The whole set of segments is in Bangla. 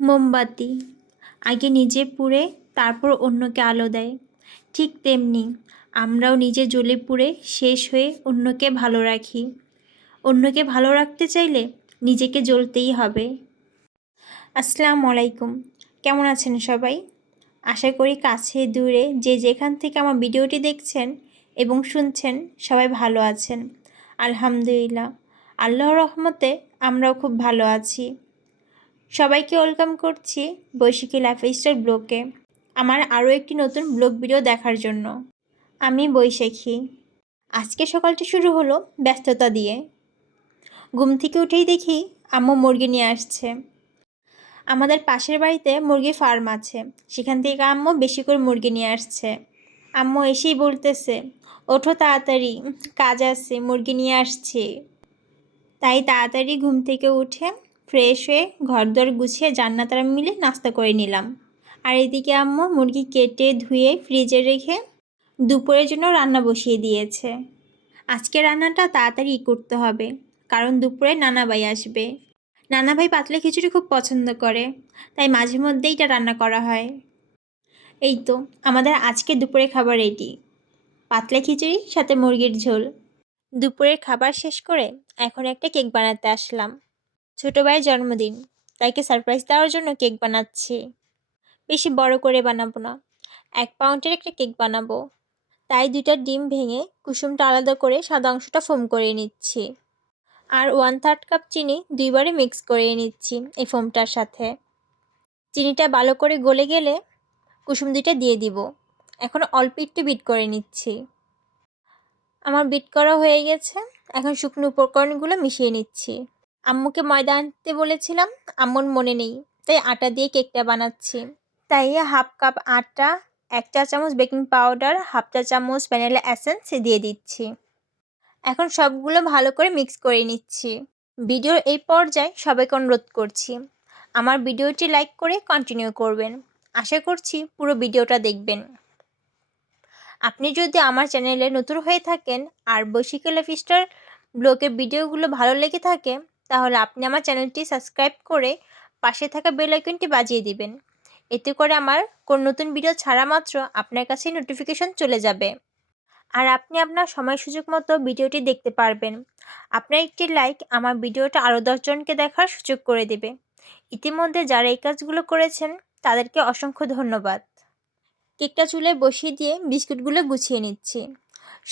মোমবাতি আগে নিজে পুড়ে তারপর অন্যকে আলো দেয়, ঠিক তেমনি আমরাও নিজে জ্বলে পুড়ে শেষ হয়ে অন্যকে ভালো রাখি। অন্যকে ভালো রাখতে চাইলে নিজেকে জ্বলতেই হবে। আসসালামু আলাইকুম, কেমন আছেন সবাই? আশা করি কাছে দূরে যে যেখান থেকে আমার ভিডিওটি দেখছেন এবং শুনছেন সবাই ভালো আছেন। আলহামদুলিল্লাহ, আল্লাহর রহমতে আমরাও খুব ভালো আছি। সবাইকে ওয়েলকাম করছি বৈশাখী লাইফস্টাইল ব্লগে, আমার আরও একটি নতুন ব্লগ ভিডিও দেখার জন্য। আমি বৈশাখী। আজকে সকালটা শুরু হলো ব্যস্ততা দিয়ে। ঘুম থেকে উঠেই দেখি আম্মু মুরগি নিয়ে আসছে। আমাদের পাশের বাড়িতে মুরগি ফার্ম আছে, সেখান থেকে আম্মু বেশি করে মুরগি নিয়ে আসছে। আম্মু এসেই বলতেছে, ওঠো তাড়াতাড়ি, কাজ আছে, মুরগি নিয়ে আসছি। তাই তাড়াতাড়ি ঘুম থেকে উঠে ফ্রেশ হয়ে ঘরদোর গুছিয়ে জান্নাতারা মিলে নাস্তা করে নিলাম। আর এদিকে আম্মু মুরগি কেটে ধুয়ে ফ্রিজে রেখে দুপুরের জন্য রান্না বসিয়ে দিয়েছে। আজকে রান্নাটা তাড়াতাড়ি করতে হবে, কারণ দুপুরে নানাভাই আসবে। নানাভাই পাতলা খিচুড়ি খুব পছন্দ করে, তাই মাঝে মধ্যেই এটা রান্না করা হয়। এই তো আমাদের আজকে দুপুরে খাবার রেডি, পাতলা খিচুড়ি সাথে মুরগির ঝোল। দুপুরের খাবার শেষ করে এখন একটা কেক বানাতে আসলাম। ছোটো ভাইয়ের জন্মদিন, তাইকে সারপ্রাইজ দেওয়ার জন্য কেক বানাচ্ছি। বেশি বড় করে বানাবো না, 1 পাউন্ডের একটা কেক বানাবো। তাই 2টা ডিম ভেঙে কুসুমটা আলাদা করে সাদা অংশটা ফোম করে নিচ্ছি। আর 1/3 কাপ চিনি 2বারে মিক্স করে নিচ্ছি এই ফোমটার সাথে। চিনিটা ভালো করে গলে গেলে কুসুম 2টা দিয়ে দিব। এখন অল্প একটু বিট করে নিচ্ছি। আমার বিট করা হয়ে গেছে, এখন শুকনো উপকরণগুলো মিশিয়ে নিচ্ছি। আম্মুকে ময়দা আনতে বলেছিলাম, আম্মুর মনে নেই, তাই আটা দিয়ে কেকটা বানাচ্ছি। তাই 1/2 কাপ আটা, 1 চা চামচ বেকিং পাউডার, 1/2 চা চামচ ভ্যানিলা এসেন্স দিয়ে দিচ্ছি। এখন সবগুলো ভালো করে মিক্স করে নিচ্ছি। ভিডিওর এই পর্যায়ে সবাইকে অনুরোধ করছি, আমার ভিডিওটি লাইক করে কন্টিনিউ করবেন। আশা করছি পুরো ভিডিওটা দেখবেন। আপনি যদি আমার চ্যানেলে নতুন হয়ে থাকেন আর বৈশাখী লাইফস্টাইল ব্লগের ভিডিওগুলো ভালো লেগে থাকে, তাহলে আপনি আমার চ্যানেলটি সাবস্ক্রাইব করে পাশে থাকা বেল আইকনটি বাজিয়ে দিবেন। এতে করে আমার কোন নতুন ভিডিও ছাড়া মাত্র আপনার কাছে নোটিফিকেশন চলে যাবে। আর আপনি আপনার সময় সুযোগ মতো ভিডিওটি দেখতে পারবেন। আপনার একটি লাইক আমার ভিডিওটা আরও 10 জনকে দেখার সুযোগ করে দেবে। ইতিমধ্যে যারা এই কাজগুলো করেছেন তাদেরকে অসংখ্য ধন্যবাদ। কেকটা চুলায় বসিয়ে দিয়ে বিস্কুটগুলো গুছিয়ে নিচ্ছি।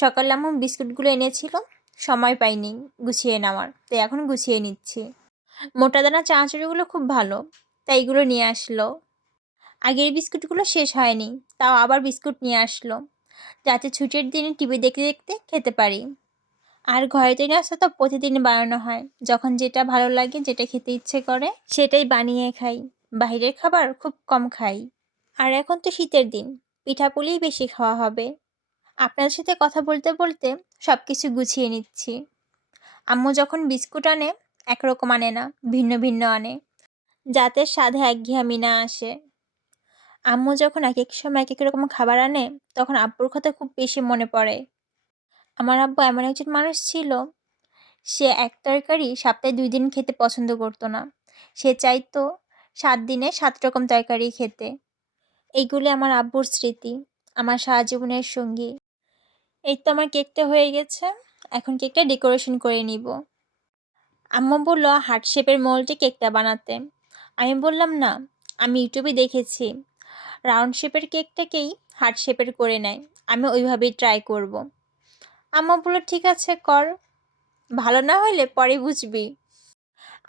সকালে আম্মু বিস্কুটগুলো এনেছিল, সময় পাইনি গুছিয়ে নেওয়ার, তাই এখন গুছিয়ে নিচ্ছি। মোটা দানা চানাচুরগুলো খুব ভালো, তাই এগুলো নিয়ে আসলো। আগের বিস্কুটগুলো শেষ হয়নি, তাও আবার বিস্কুট নিয়ে আসলো, যাতে ছুটির দিনে টিভি দেখতে দেখতে খেতে পারি। আর ঘরে তৈরি নাস্তা তো প্রতিদিন বানানো হয়, যখন যেটা ভালো লাগে, যেটা খেতে ইচ্ছে করে সেটাই বানিয়ে খাই। বাইরের খাবার খুব কম খাই। আর এখন তো শীতের দিন, পিঠাপুলিই বেশি খাওয়া হবে। আপনার সাথে কথা বলতে বলতে সব কিছু গুছিয়ে নিচ্ছি। আম্মু যখন বিস্কুট আনে একরকম আনে না, ভিন্ন ভিন্ন আনে, যাতে স্বাদে একঘেয়েমি না আসে। আম্মু যখন এক এক সময় এক এক রকম খাবার আনে, তখন আব্বুর কথা খুব বেশি মনে পড়ে। আমার আব্বু এমন একজন মানুষ ছিল, সে এক তরকারি সপ্তাহে 2 দিন খেতে পছন্দ করতো না। সে চাইতো 7 দিনে 7 রকম তরকারি খেতে। এইগুলি আমার আব্বুর স্মৃতি, আমার সারা জীবনের সঙ্গী। এই তো আমার কেকটা হয়ে গেছে, এখন কেকটা ডেকোরেশন করে নিব। আম্মু বলল হার্ট শেপের মোল্ডে কেকটা বানাতে। আমি বললাম না, আমি ইউটিউবে দেখেছি রাউন্ড শেপের কেকটাকেই হার্ট শেপের করে নেয়, আমি ওইভাবেই ট্রাই করব। আম্মু বলল ঠিক আছে কর, ভালো না হলে পরে বুঝবি।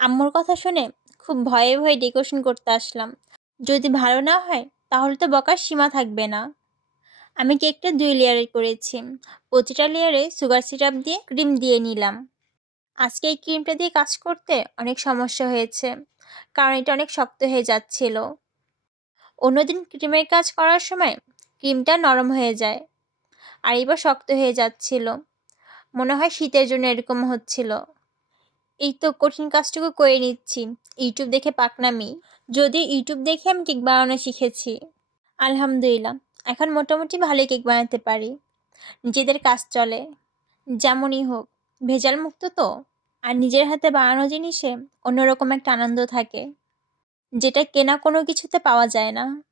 আম্মুর কথা শুনে খুব ভয়ে ভয়ে ডেকোরেশন করতে আসলাম, যদি ভালো না হয় তাহলে তো বকার সীমা থাকবে না। আমি কেকটা 2 লেয়ারে করেছি, প্রতিটা লেয়ারে সুগার সিরাপ দিয়ে ক্রিম দিয়ে নিলাম। আজকে এই ক্রিমটা দিয়ে কাজ করতে অনেক সমস্যা হয়েছে, কারণ এটা অনেক শক্ত হয়ে যাচ্ছিল। অন্যদিন ক্রিমের কাজ করার সময় ক্রিমটা নরম হয়ে যায়, আর এবার শক্ত হয়ে যাচ্ছিল। মনে হয় শীতের জন্য এরকম হচ্ছিল। এই তো কঠিন কাজটুকু করে নিচ্ছি ইউটিউব দেখে পাকনামি। যদি ইউটিউব দেখে আমি কেক বানানো শিখেছি। আলহামদুলিল্লাহ, এখন মোটামুটি ভালোই কেক বানাতে পারি। নিজেদের কাজ চলে, যেমনই হোক, ভেজাল মুক্ত তো। আর নিজের হাতে বানানো জিনিসে অন্যরকম একটা আনন্দ থাকে। যেটা কেনা কোনো কিছুতে পাওয়া যায় না।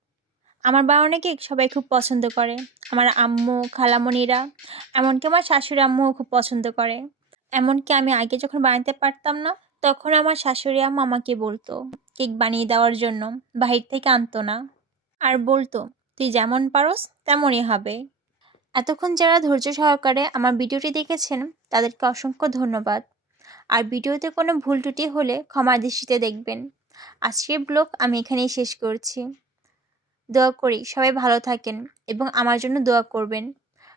আমার বানানো কেক সবাই খুব পছন্দ করে। আমার আম্মু, খালামণিরা, এমনকি আমার শাশুড়ি আম্মুও খুব পছন্দ করে। এমনকি আমি আগে যখন বানাতে পারতাম না, তখন আমার শাশুড়ি আম্মু আমাকে বলতো কেক বানিয়ে দেওয়ার জন্য, বাহির থেকে আনতো না। আর বলতো, "তুই যেমন পারোস তেমনই হবে।" এতক্ষণ যারা ধৈর্য সহকারে আমার ভিডিওটি দেখেছেন, তাদেরকে অসংখ্য ধন্যবাদ। আর ভিডিওতে কোনো ভুল ত্রুটি হলে ক্ষমার দৃষ্টিতে দেখবেন। আজকের ব্লগ আমি এখানেই শেষ করছি। দোয়া করি সবাই ভালো থাকেন এবং আমার জন্য দোয়া করবেন।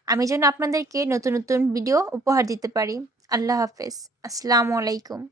আমি যেন আপনাদেরকে নতুন নতুন ভিডিও উপহার দিতে পারি। আল্লাহ হাফেজ। আসসালামু আলাইকুম।